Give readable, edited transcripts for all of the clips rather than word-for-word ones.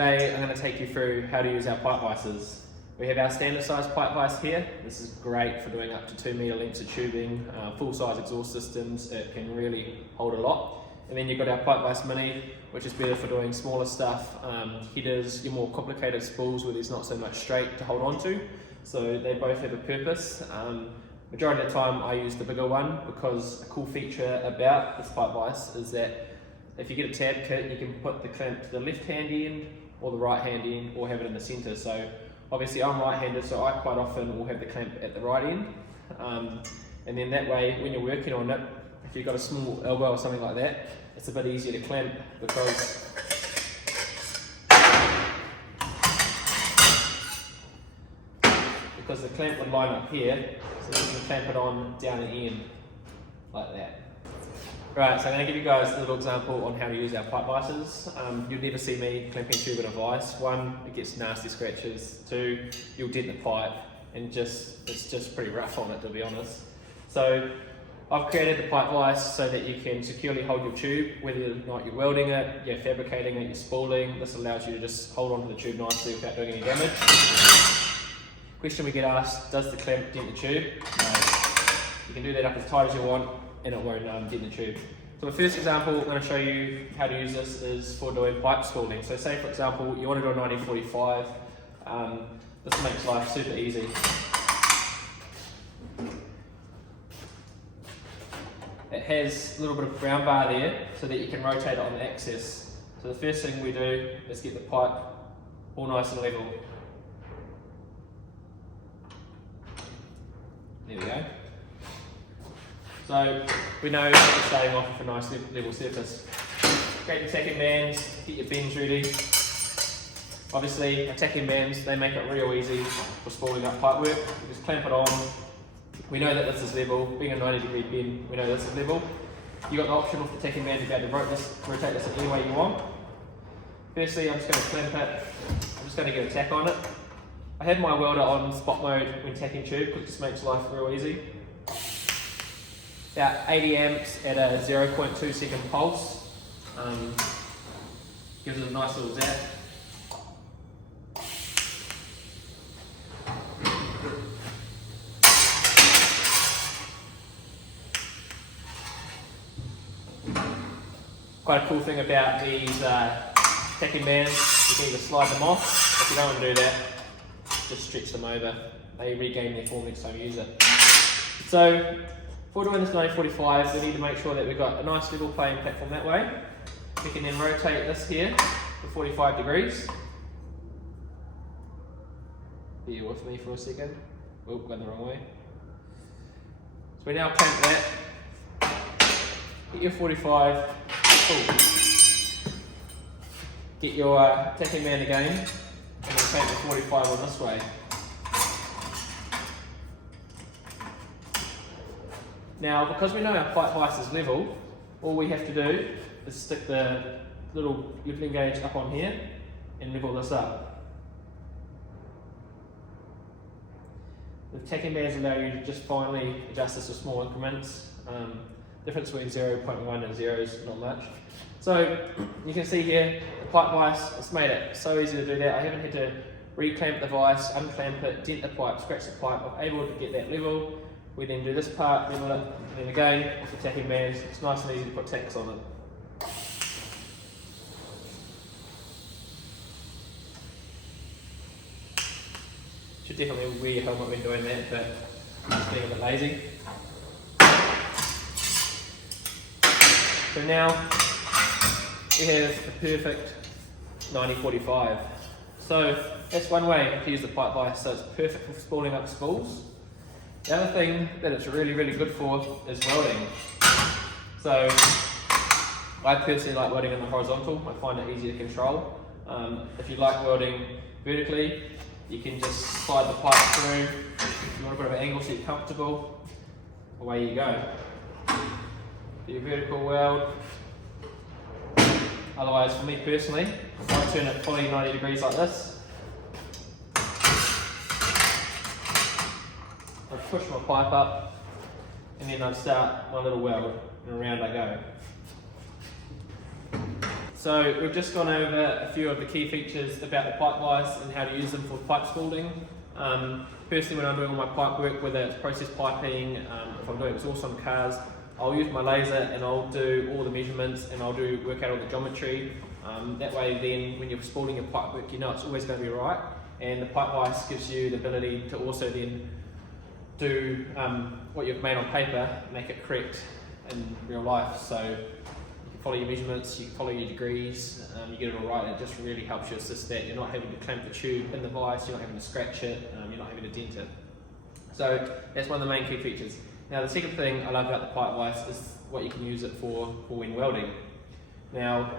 today I'm going to take you through how to use our pipe vices. We have our standard size pipe vice here. This is great for doing up to 2 metre lengths of tubing, full size exhaust systems. It can really hold a lot. And then you've got our pipe vice mini, which is better for doing smaller stuff, headers, your more complicated spools where there's not so much straight to hold on to. So they both have a purpose. Majority of the time I use the bigger one because a cool feature about this pipe vice is that if you get a tab kit, you can put the clamp to the left hand end or the right hand end or have it in the centre. So obviously I'm right-handed, so I quite often will have the clamp at the right end. And then that way, when you're working on it, if you've got a small elbow or something like that, it's a bit easier to clamp because the clamp would line up here, so you can clamp it on down the end, like that. Right, so I'm going to give you guys a little example on how to use our pipe vices. You'll never see me clamping tube in a vice. One, it gets nasty scratches. Two, you'll dent the pipe, and it's just pretty rough on it, to be honest. So I've created the pipe vice so that you can securely hold your tube, whether or not you're welding it, you're fabricating it, you're spooling. This allows you to just hold onto the tube nicely without doing any damage. Question we get asked, does the clamp dent the tube? No. You can do that up as tight as you want and it won't dent the tube. So the first example I'm going to show you how to use this is for doing pipe spooling. So say for example you want to do a 1945, this makes life super easy. It has a little bit of ground bar there so that you can rotate it on the axis. So the first thing we do is get the pipe all nice and level. There we go. So we know that we're starting off with a nice level surface. Create your tacking bands, get your bends ready. Obviously, our tacking bands, they make it real easy for spooling up pipe work. You just clamp it on. We know that this is level. Being a 90-degree bend, we know this is level. You've got the option with the tacking band to be able to rotate this any way you want. Firstly, I'm just going to clamp it. I'm just going to get a tack on it. I have my welder on spot mode when tacking tube because it just makes life real easy. About 80 amps at a 0.2 second pulse. Gives it a nice little zap. Quite a cool thing about these tacking bands, you can either slide them off, if you don't want to do that, just stretch them over. They regain their form next time you use it. So, if we're doing this 1945, we need to make sure that we've got a nice level playing platform that way. We can then rotate this here to 45 degrees. Bear with me for a second. Oh, going the wrong way. So we now clamp that. Get your 45. Cool. Get your tacking band again, and then clamp the 45 on this way. Now, because we know our pipe vice is level, all we have to do is stick the little leveling gauge up on here and level this up. The tacking bands allow you to just finely adjust this to small increments. Difference between 0.1 and 0 is not much. So you can see here the pipe vice, it's made it so easy to do that. I haven't had to reclamp the vice, unclamp it, dent the pipe, scratch the pipe. I'm able to get that level. We then do this part, level it, and then again with the tacking bands, it's nice and easy to put tacks on it. Should definitely wear your helmet when doing that, but I'm just being a bit lazy. So now we have a perfect 1945. So that's one way to use the pipe vice, so it's perfect for spooling up spools. The other thing that it's really, really good for is welding. So I personally like welding in the horizontal. I find it easy to control. If you like welding vertically, you can just slide the pipe through. If you want a bit of an angle so you're comfortable, away you go. Do your vertical weld. Otherwise, for me personally, I turn it fully 90 degrees like this. I push my pipe up, and then I start my little weld, and around I go. So we've just gone over a few of the key features about the pipe vise and how to use them for pipe spooling. Personally, when I'm doing all my pipe work, whether it's process piping, if I'm doing exhaust on cars, I'll use my laser and I'll do all the measurements and I'll work out all the geometry. That way then when you're spooling your pipe work, you know it's always going to be right. And the pipe vise gives you the ability to also then do what you've made on paper, make it correct in real life. So you can follow your measurements, you can follow your degrees, you get it all right, and it just really helps you assist that. You're not having to clamp the tube in the vise, you're not having to scratch it, you're not having to dent it. So that's one of the main key features. Now the second thing I love about the pipe vise is what you can use it for when welding. Now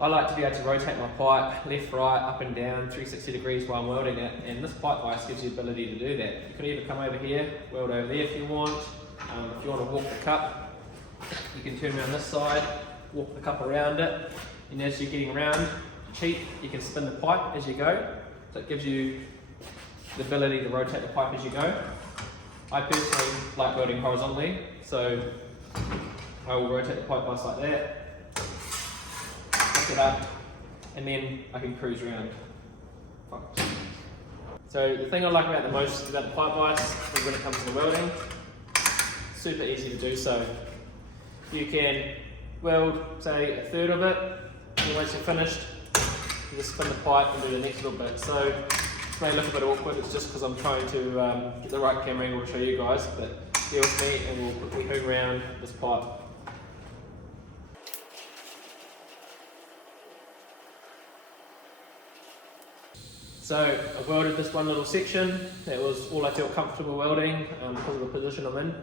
I like to be able to rotate my pipe left, right, up and down 360 degrees while I'm welding it, and this pipe vise gives you the ability to do that. You can either come over here, weld over there if you want. If you want to walk the cup, you can turn around this side, walk the cup around it, and as you're getting around the cheek, you can spin the pipe as you go. So it gives you the ability to rotate the pipe as you go. I personally like welding horizontally, so I will rotate the pipe vise like that, it up, and then I can cruise around. So the thing I like about the most about the pipe vise is when it comes to welding, super easy to do so. You can weld, say, a third of it, and once you're finished, you just spin the pipe and do the next little bit. So it may look a bit awkward, it's just because I'm trying to get the right camera angle to show you guys, but bear with me and we'll quickly hook around this pipe. So I've welded this one little section. That was all I felt comfortable welding because of the position I'm in.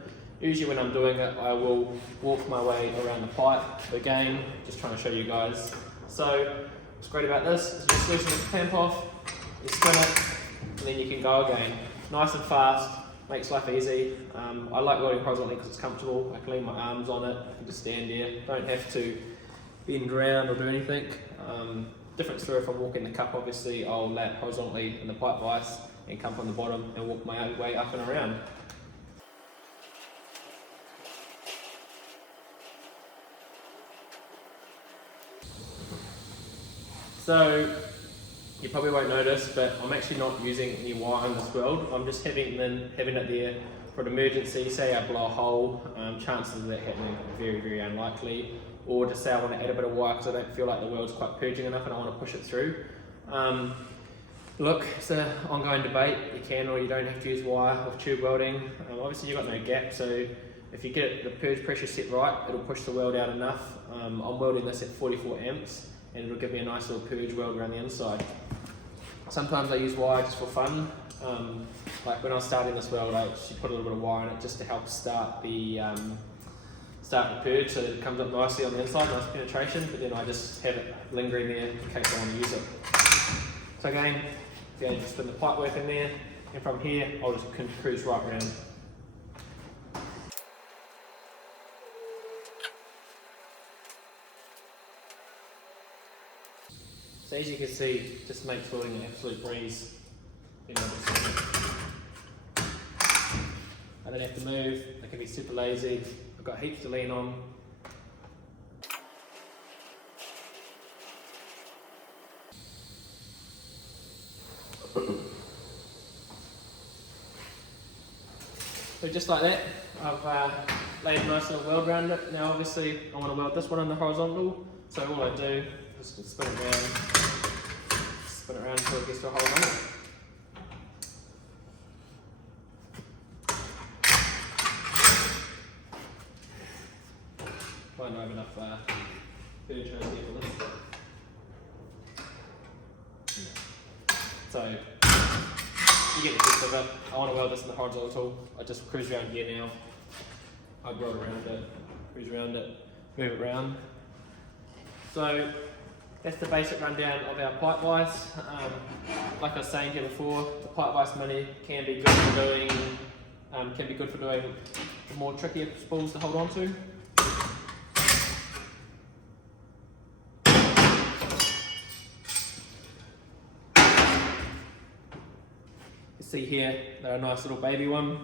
Usually when I'm doing it, I will walk my way around the pipe. Again, just trying to show you guys. So what's great about this is you just loosen the clamp off, you spin it, and then you can go again. Nice and fast, makes life easy. I like welding horizontally because it's comfortable. I can lean my arms on it, I can just stand there. Don't have to bend around or do anything. Difference through if I'm walking the cup, obviously I'll lay it horizontally in the pipe vise and come from the bottom and walk my way up and around. So you probably won't notice, but I'm actually not using any wire in this weld. I'm just having it there for an emergency. Say I blow a hole, chances of that happening are very, very unlikely. Or to say I want to add a bit of wire because I don't feel like the weld's quite purging enough and I want to push it through. Look, it's an ongoing debate. You can or you don't have to use wire with tube welding. Obviously you've got no gap, so if you get the purge pressure set right, it'll push the weld out enough. I'm welding this at 44 amps and it'll give me a nice little purge weld around the inside. Sometimes I use wire just for fun. Like when I was starting this weld, I actually put a little bit of wire in it just to help start the purge so that it comes up nicely on the inside, nice penetration, but then I just have it lingering there in case I want to use it. So again, just spin the pipe work in there, and from here I'll just cruise right around. So as you can see, it just makes welding an absolute breeze. I don't have to move, I can be super lazy. I've got heaps to lean on. So just like that, I've laid a nice little weld around it. Now obviously I want to weld this one on the horizontal, so all I do is just spin it around until it gets to a hole on it. I don't have enough purge hose here for this. So you get the gist of it. I want to weld this in the horizontal. I just cruise around here now. I weld around it, cruise around it, move it around. So that's the basic rundown of our pipe vise. Like I was saying here before, the pipe vise mini can be good for doing the more trickier spools to hold on to. See here, they're a nice little baby one.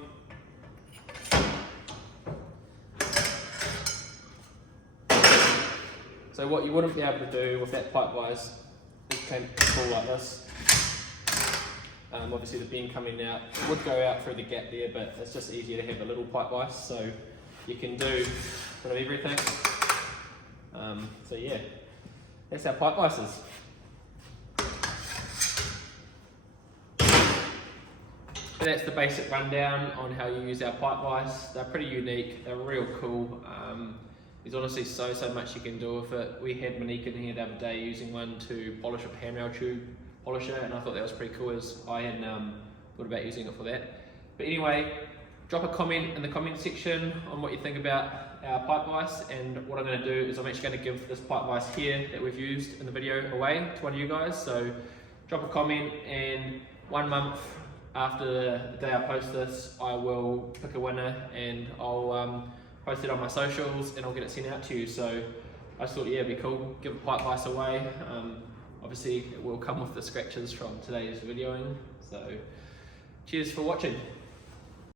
So So what you wouldn't be able to do with that pipe vise is clamp the tool like this. Obviously the bend coming out, it would go out through the gap there, but it's just easier to have a little pipe vise, so you can do a bit of everything. So yeah, that's our pipe vices. So that's the basic rundown on how you use our pipe vise. They're pretty unique, they're real cool. There's honestly so much you can do with it. We had Monique in here the other day using one to polish a handrail tube polisher, and I thought that was pretty cool, as I hadn't thought about using it for that. But anyway, drop a comment in the comment section on what you think about our pipe vise, and what I'm going to do is I'm actually going to give this pipe vise here that we've used in the video away to one of you guys. So drop a comment, and 1 month after the day I post this, I will pick a winner, and I'll post it on my socials, and I'll get it sent out to you. So I just thought, yeah, it'd be cool, give a pipe vise away. Obviously it will come with the scratches from today's videoing. So cheers for watching.